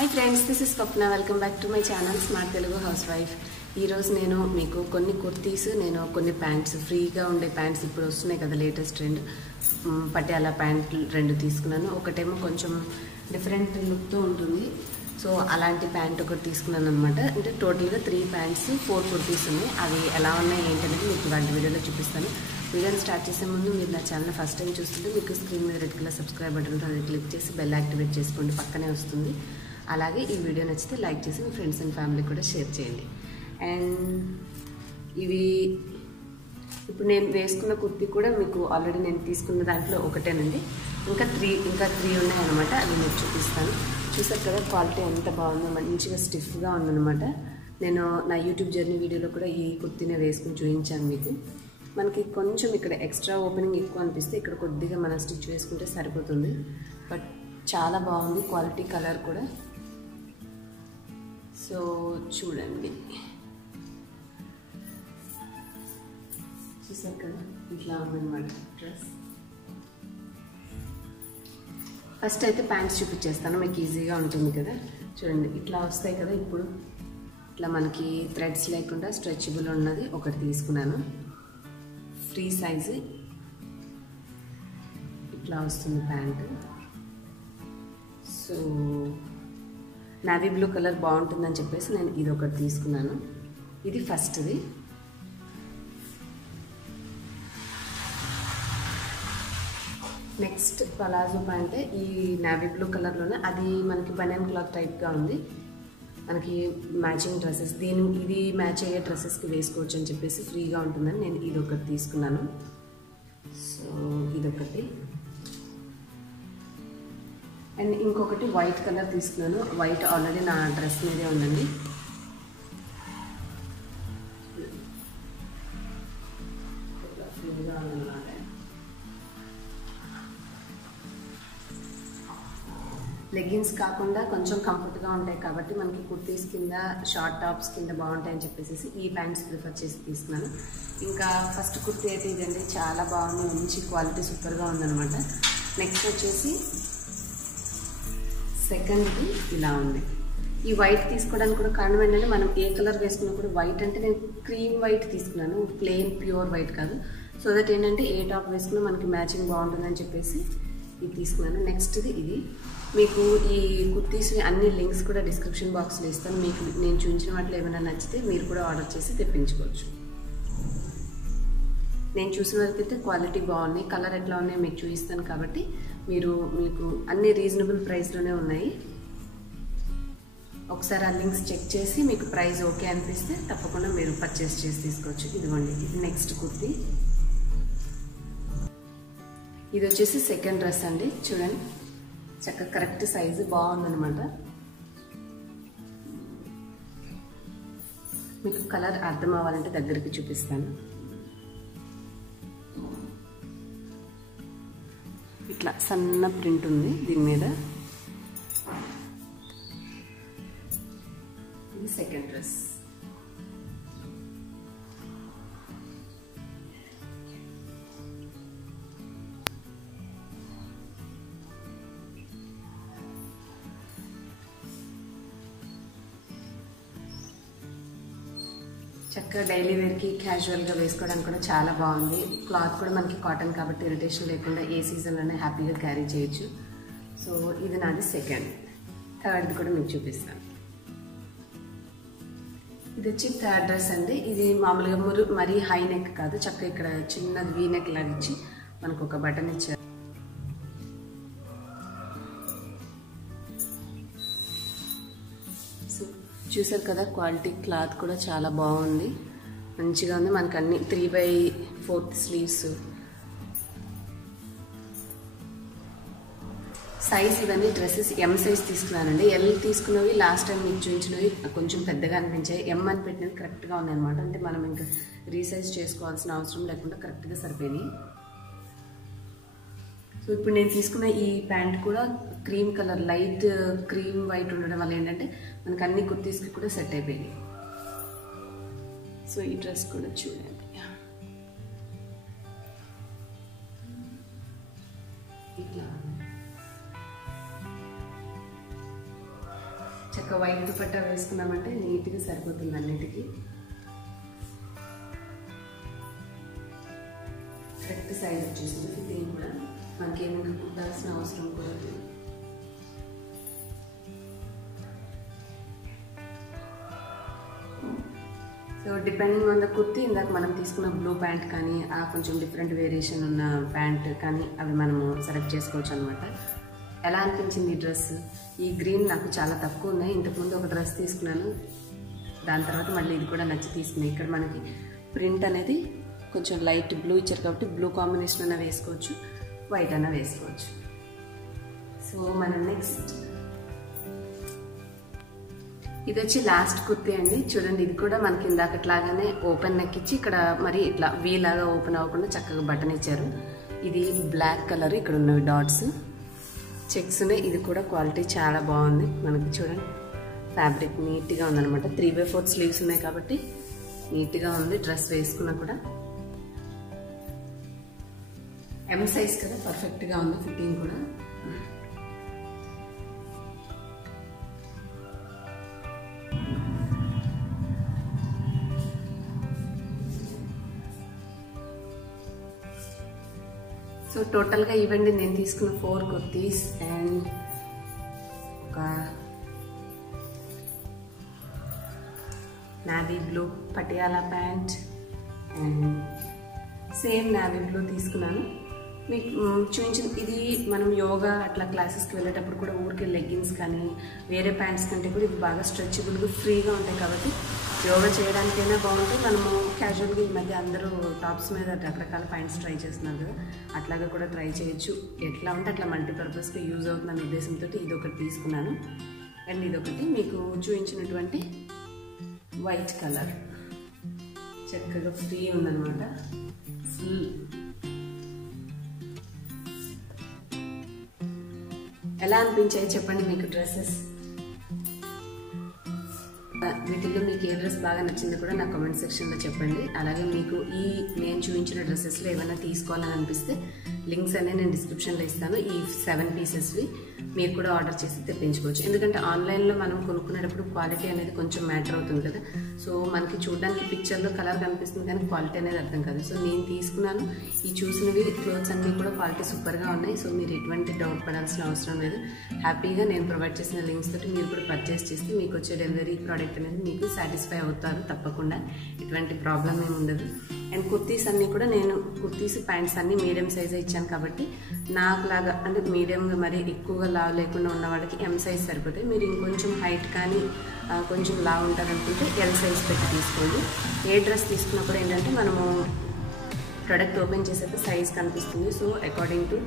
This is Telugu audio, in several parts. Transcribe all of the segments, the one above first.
Hi friends, this is Swapna. Welcome back to my channel Smart Telugu Housewife. ఈ రోజు నేను మీకు కొన్ని కుర్తీస్ కొన్ని ప్యాంట్స్ ఫ్రీగా ఉండే ప్యాంట్స్ ఇప్పుడు వస్తున్నాయి కదా లేటెస్ట్ ట్రెండ్ పటియాలా ప్యాంట్ రెండు తీసుకున్నాను. ఒకటేమో కొంచెం డిఫరెంట్ లుక్ తో ఉంటుంది. సో అలాంటి ప్యాంట్ ఒకటి తీసుకున్నాను అన్నమాట. అంటే టోటల్ గా 3 ప్యాంట్స్ 4 కుర్తీస్ ఉన్నాయి. అవి ఎలా ఉన్నాయి ఏంటనేది మీకు ఈ వీడియోలో చూపిస్తాను. వీడియోని స్టార్ట్ చేసే ముందు మీరు నా ఛానల్ ఫస్ట్ టైం చూస్తుంటే మీకు స్క్రీన్ మీద రెడ్ కలర్ సబ్స్క్రైబ్ బటన్ ఉంటుంది, అది క్లిక్ చేసి బెల్ యాక్టివేట్ చేసుకోండి, పక్కనే వస్తుంది. అలాగే ఈ వీడియో నచ్చితే లైక్ చేసి మీ ఫ్రెండ్స్ అండ్ ఫ్యామిలీ కూడా షేర్ చేయండి. అండ్ ఇవి ఇప్పుడు నేను వేసుకున్న కుర్తీ కూడా మీకు ఆల్రెడీ నేను తీసుకున్న దాంట్లో ఒకటేనండి. ఇంకా 3 ఉన్నాయన్నమాట. అది మీకు చూపిస్తాను. చూసారు కదా క్వాలిటీ ఎంత బాగుందో, మంచిగా స్టిఫ్గా ఉందన్నమాట. నేను నా యూట్యూబ్ జర్నీ వీడియోలో కూడా ఈ కుర్తీనే వేసుకుని చూపించాను మీకు. మనకి కొంచెం ఇక్కడ ఎక్స్ట్రా ఓపెనింగ్ ఎక్కువ అనిపిస్తే ఇక్కడ కొద్దిగా మనం స్టిచ్ వేసుకుంటే సరిపోతుంది. బట్ చాలా బాగుంది క్వాలిటీ, కలర్ కూడా. సో చూడండి, చూసారు కదా ఇట్లా ఉందన్నమాట డ్రెస్. ఫస్ట్ అయితే ప్యాంట్స్ చూపించేస్తాను, మీకు ఈజీగా ఉంటుంది కదా. చూడండి ఇట్లా వస్తాయి కదా. ఇప్పుడు ఇట్లా మనకి థ్రెడ్స్ లేకుండా స్ట్రెచబుల్ ఉన్నది ఒకటి తీసుకున్నాను. ఫ్రీ సైజు ఇట్లా వస్తుంది pant. So navy blue colour బాగుంటుందని చెప్పేసి నేను ఇది ఒకటి తీసుకున్నాను. ఇది ఫస్ట్ది. Next palazzo pant. ఈ నావీ బ్లూ కలర్లోనే అది మనకి బనియన్ క్లాత్ టైప్గా ఉంది. మనకి మ్యాచింగ్ డ్రెస్సెస్ ఇది మ్యాచ్ అయ్యే డ్రెస్సెస్కి వేసుకోవచ్చు అని చెప్పేసి ఫ్రీగా ఉంటుందని నేను ఇది ఒకటి తీసుకున్నాను. సో ఇదొకటి. అండ్ ఇంకొకటి వైట్ కలర్ తీసుకున్నాను. వైట్ ఆల్రెడీ నా డ్రెస్ మీదే ఉందండి. ఫ్రీగా ఉందన్నమాట. లెగ్గిన్స్ కాకుండా కొంచెం కంఫర్ట్గా ఉంటాయి కాబట్టి మనకి కుర్తీస్ కింద, షార్ట్ టాప్స్ కింద బాగుంటాయని చెప్పేసి ఈ ప్యాంట్స్ ప్రిఫర్ చేసి తీసుకున్నాను. ఇంకా ఫస్ట్ కుర్తీ అయితే ఇదండి, చాలా బాగుంది, మంచి క్వాలిటీ, సూపర్గా ఉందన్నమాట. నెక్స్ట్ వచ్చేసి సెకండ్ది ఇలా ఉంది. ఈ వైట్ తీసుకోవడానికి కూడా కారణం ఏంటంటే మనం ఏ కలర్ వేసుకున్నా కూడా వైట్ అంటే నేను క్రీమ్ వైట్ తీసుకున్నాను, ప్లెయిన్ ప్యూర్ వైట్ కాదు. సో దట్ ఏంటంటే ఏ టాప్ వేసుకున్నా మనకి మ్యాచింగ్ బాగుంటుందని చెప్పేసి ఇది తీసుకున్నాను. నెక్స్ట్ది ఇది. మీకు ఈ కుర్తీస్ అన్ని లింక్స్ కూడా డిస్క్రిప్షన్ బాక్స్లో ఇస్తాను. మీకు నేను చూపించిన వాటిలో ఏమైనా నచ్చితే మీరు కూడా ఆర్డర్ చేసి తెప్పించుకోవచ్చు. నేను చూసిన వరకు అయితే క్వాలిటీ బాగున్నాయి, కలర్ ఎట్లా ఉన్నాయో మీకు చూపిస్తాను కాబట్టి మీకు అన్ని రీజనబుల్ ప్రైస్లోనే ఉన్నాయి. ఒకసారి ఆ లింక్స్ చెక్ చేసి మీకు ప్రైస్ ఓకే అనిపిస్తే తప్పకుండా మీరు పర్చేస్ చేసి తీసుకోవచ్చు. ఇదిగోండి, ఇది నెక్స్ట్ కుర్తీ. ఇది వచ్చేసి సెకండ్ డ్రెస్ అండి. చూడండి చక్కగా కరెక్ట్ సైజు బాగుందన్నమాట. మీకు కలర్ అర్థం అవ్వాలంటే దగ్గరికి చూపిస్తాను. ఇట్లా సన్న ప్రింట్ ఉంది దీని మీద. ఇది సెకండ్ డ్రెస్. చక్కగా డైలీ వేర్కి క్యాజువల్గా వేసుకోవడానికి కూడా చాలా బాగుంది. క్లాత్ కూడా మనకి కాటన్ కాబట్టి ఇరిటేషన్ లేకుండా ఏ సీజన్లోనే హ్యాపీగా క్యారీ చేయొచ్చు. సో ఇది నాది సెకండ్. థర్డ్ది కూడా మీకు చూపిస్తాను. ఇది వచ్చి థర్డ్ డ్రెస్ అండి. ఇది మామూలుగా మరీ హై నెక్ కాదు, చక్కగా ఇక్కడ చిన్నది వీ నెక్ లాగా ఇచ్చి మనకు ఒక బటన్ ఇచ్చారు. చూసారు కదా క్వాలిటీ, క్లాత్ కూడా చాలా బాగుంది, మంచిగా ఉంది. మనకు అన్ని 3/4 స్లీవ్స్. సైజ్ ఇవన్నీ డ్రెస్సెస్ ఎం సైజ్ తీసుకున్నానండి. ఎల్ తీసుకున్నవి లాస్ట్ టైం మీకు చూపించినవి కొంచెం పెద్దగా అనిపించాయి. ఎం అని పెట్టినవి కరెక్ట్గా ఉన్నాయన్నమాట. అంటే మనం ఇంకా రీసైజ్ చేసుకోవాల్సిన అవసరం లేకుండా కరెక్ట్గా సరిపోయినాయి. సో ఇప్పుడు నేను తీసుకున్న ఈ ప్యాంట్ కూడా cream colour, light cream white ఉండడం వల్ల ఏంటంటే మనకు అన్ని కుర్తీస్కి కూడా సెట్ అయిపోయింది. సో ఈ డ్రెస్ కూడా చూడండి ఇట్లా. చక్క వైట్ దుపట్టా వేసుకున్నామంటే నీట్గా సరిపోతుంది అన్నిటికీ. కరెక్ట్ సైజ్ వచ్చేసింది. ఫిట్టింగ్ కూడా మనకి ఏమైనా కుట్టాల్సిన అవసరం కూడా లేదు. So depending on the kurti, ఇందాక మనం తీసుకున్న బ్లూ ప్యాంట్ కానీ కొంచెం డిఫరెంట్ వేరియేషన్ ఉన్న ప్యాంట్ కానీ అవి మనము సెలెక్ట్ చేసుకోవచ్చు అనమాట. ఎలా అనిపించింది ఈ డ్రెస్? ఈ గ్రీన్ నాకు చాలా తక్కువ ఉన్నాయి. ఇంతకుముందు ఒక డ్రెస్ తీసుకున్నాను, దాని తర్వాత మళ్ళీ ఇది కూడా నచ్చి తీసుకున్నాను. ఇక్కడ మనకి ప్రింట్ అనేది కొంచెం లైట్ బ్లూ ఇచ్చారు కాబట్టి బ్లూ కాంబినేషన్ అయినా వేసుకోవచ్చు, వైట్ అయినా వేసుకోవచ్చు. సో మన నెక్స్ట్ ఇది వచ్చి లాస్ట్ కుర్తీ అండి. చూడండి, ఇది కూడా మనకి ఇందాకట్లాగానే ఓపెన్ నెక్ ఇచ్చి ఇక్కడ మరి ఇట్లా వీ లాగా ఓపెన్ అవ్వకుండా చక్కగా బటన్ ఇచ్చారు. ఇది బ్లాక్ కలర్, ఇక్కడ ఉన్నవి డాట్స్ చెక్స్ ఉన్నాయి. ఇది కూడా క్వాలిటీ చాలా బాగుంది. మనకి చూడండి ఫ్యాబ్రిక్ నీట్గా ఉందన్నమాట. 3/4 స్లీవ్స్ ఉన్నాయి కాబట్టి నీట్గా ఉంది. డ్రెస్ వేసుకున్నా కూడా ఎం సైజ్ కదా, పర్ఫెక్ట్గా ఉంది ఫిట్టింగ్ కూడా. సో టోటల్గా ఇవ్వండి నేను తీసుకున్న 4 కుర్తీస్ అండ్ ఒక navy blue Patiala pant and same navy blue తీసుకున్నాను. మీకు చూపించిన ఇది మనం యోగా అట్లా క్లాసెస్కి వెళ్ళేటప్పుడు కూడా ఊరికే లెగ్గిన్స్ కానీ వేరే ప్యాంట్స్ కంటే కూడా ఇది బాగా స్ట్రెచబుల్గా ఫ్రీగా ఉంటాయి కాబట్టి యోగా చేయడానికైనా బాగుంటుంది. మనము క్యాజువల్గా ఈ మధ్య అందరూ టాప్స్ మీద రకరకాల ప్యాంట్స్ ట్రై చేస్తున్నారు కదా, అట్లాగా కూడా ట్రై చేయొచ్చు. ఎట్లా ఉంటే అట్లా మల్టీపర్పస్గా యూజ్ అవుతుందనే ఉద్దేశంతో ఇది ఒకటి తీసుకున్నాను. అండ్ ఇదొకటి మీకు చూపించినటువంటి వైట్ కలర్ చక్కగా ఫ్రీ ఉందన్నమాట. ఫుల్ ఎలా అనిపించాయి చెప్పండి మీకు డ్రెస్సెస్? వీటిల్లో మీకు ఏ డ్రెస్ బాగా నచ్చిందో కూడా నా కామెంట్ సెక్షన్లో చెప్పండి. అలాగే మీకు ఈ నేను చూపించిన డ్రెస్సెస్లో ఏమైనా తీసుకోవాలని అనిపిస్తే లింక్స్ అనేవి నేను డిస్క్రిప్షన్లో ఇస్తాను. ఈ 7 పీసెస్వి మీరు కూడా ఆర్డర్ చేసి తెప్పించుకోవచ్చు. ఎందుకంటే ఆన్లైన్లో మనం కొనుక్కునేటప్పుడు క్వాలిటీ అనేది కొంచెం మ్యాటర్ అవుతుంది కదా. సో మనకి చూడడానికి పిక్చర్లో కలర్ కనిపిస్తుంది కానీ క్వాలిటీ అనేది అర్థం కాదు. సో నేను తీసుకున్నాను, ఈ చూసినవి క్లోత్స్ అన్నీ కూడా క్వాలిటీ సూపర్గా ఉన్నాయి. సో మీరు ఎటువంటి డౌట్ పడాల్సిన అవసరం లేదు. హ్యాపీగా నేను ప్రొవైడ్ చేసిన లింక్స్ తోటి మీరు కూడా పర్చేస్ చేస్తే మీకు వచ్చే డెలివరీ ప్రోడక్ట్ అనేది మీకు సాటిస్ఫై అవుతారు తప్పకుండా. ఎటువంటి ప్రాబ్లం ఏమి ఉండదు. అండ్ కుర్తీస్ అన్నీ కూడా నేను కుర్తీస్ ప్యాంట్స్ అన్నీ మీడియం సైజే ఇచ్చాను కాబట్టి నాకు లాగా అంటే మీడియంగా మరి ఎక్కువగా లావ్ లేకుండా ఉన్న వాళ్ళకి ఎం సైజ్ సరిపోతాయి. మీరు ఇంకొంచెం హైట్ కానీ కొంచెం లావ్ ఉంటారనుకుంటే ఎల్ సైజ్ పెట్టి తీసుకోండి. ఏ డ్రెస్ తీసుకున్నా కూడా ఏంటంటే మనము ప్రోడక్ట్ ఓపెన్ చేసేప్పుడు సైజ్ కనిపిస్తుంది. సో అకార్డింగ్ టు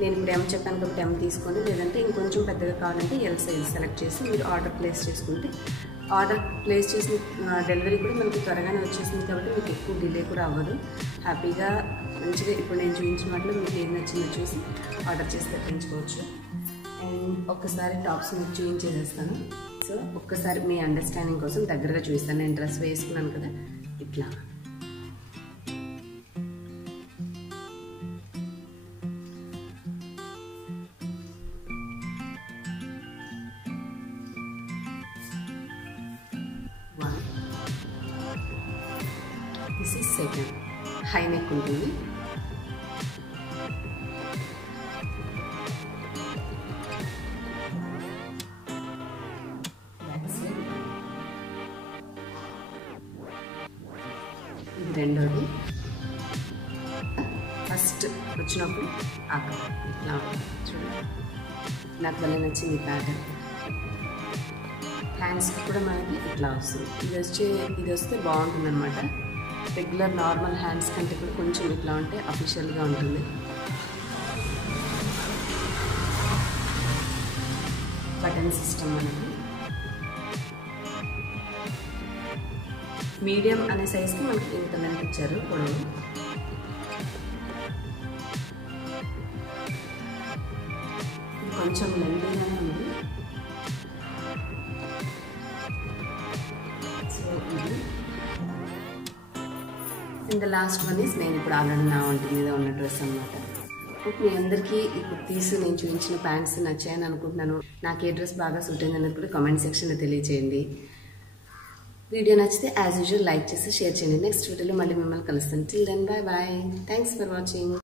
నేను ఇప్పుడు ఎం చెప్పాను కాబట్టి ఎం తీసుకోండి. లేదంటే ఇంకొంచెం పెద్దగా కావాలంటే ఎల్ సైజ్ సెలెక్ట్ చేసి మీరు ఆర్డర్ ప్లేస్ చేసుకుంటే ఆర్డర్ ప్లేస్ చేసిన డెలివరీ కూడా మనకి త్వరగానే వచ్చేసింది కాబట్టి మీకు ఎక్కువ డిలే కూడా అవ్వదు. హ్యాపీగా మంచిగా ఇప్పుడు నేను చూపించిన వాటిలో మీకు ఏం నచ్చిందో చూసి ఆర్డర్ చేసి తెప్పించుకోవచ్చు. అండ్ ఒక్కసారి టాప్స్ మీకు చూపించేసేస్తాను. సో ఒక్కసారి మీ అండర్స్టాండింగ్ కోసం దగ్గరగా చూపిస్తాను. నేను డ్రెస్ వేసుకున్నాను కదా ఇట్లా. This is second high neck ఉంటుంది. ఇది రెండోది. ఫస్ట్ వచ్చినప్పుడు అక్కడ ఇట్లా చూడండి, నాకు భలే నచ్చింది ఈ ప్యాటర్న్. హ్యాండ్స్కి కూడా మనకి ఇట్లా వస్తుంది. ఇది వస్తే బాగుంటుంది అనమాట. రెగ్యులర్ నార్మల్ హ్యాండ్స్ కంటే కూడా కొంచెం ఇట్లా ఉంటే అఫీషియల్గా ఉంటుంది. బటన్ సిస్టమ్ మనకి మీడియం అనే సైజ్కి మనకి ఇంత లెంత్ ఇచ్చారు పొడవు. కొంచెం లెంతీగానే ఉంది. సో ఇది and the last one is నేను ఇప్పుడు ఆల్రెడీ నా ఒంటి మీద ఉన్న డ్రెస్ అనమాట. మీ అందరికీ ఈ కుర్తీస్ నేను చూపించిన ప్యాంట్స్ నచ్చాయని అనుకుంటున్నాను. నాకు ఏ డ్రెస్ బాగా సూట్ అయింది అనేది కూడా కామెంట్ సెక్షన్లో తెలియజేయండి. వీడియో నచ్చితే యాజ్ యూజువల్ లైక్ చేసి షేర్ చేయండి. నెక్స్ట్ వీడియోలో మళ్ళీ మిమ్మల్ని కలుస్తాను. Till then bye bye. Thanks for watching.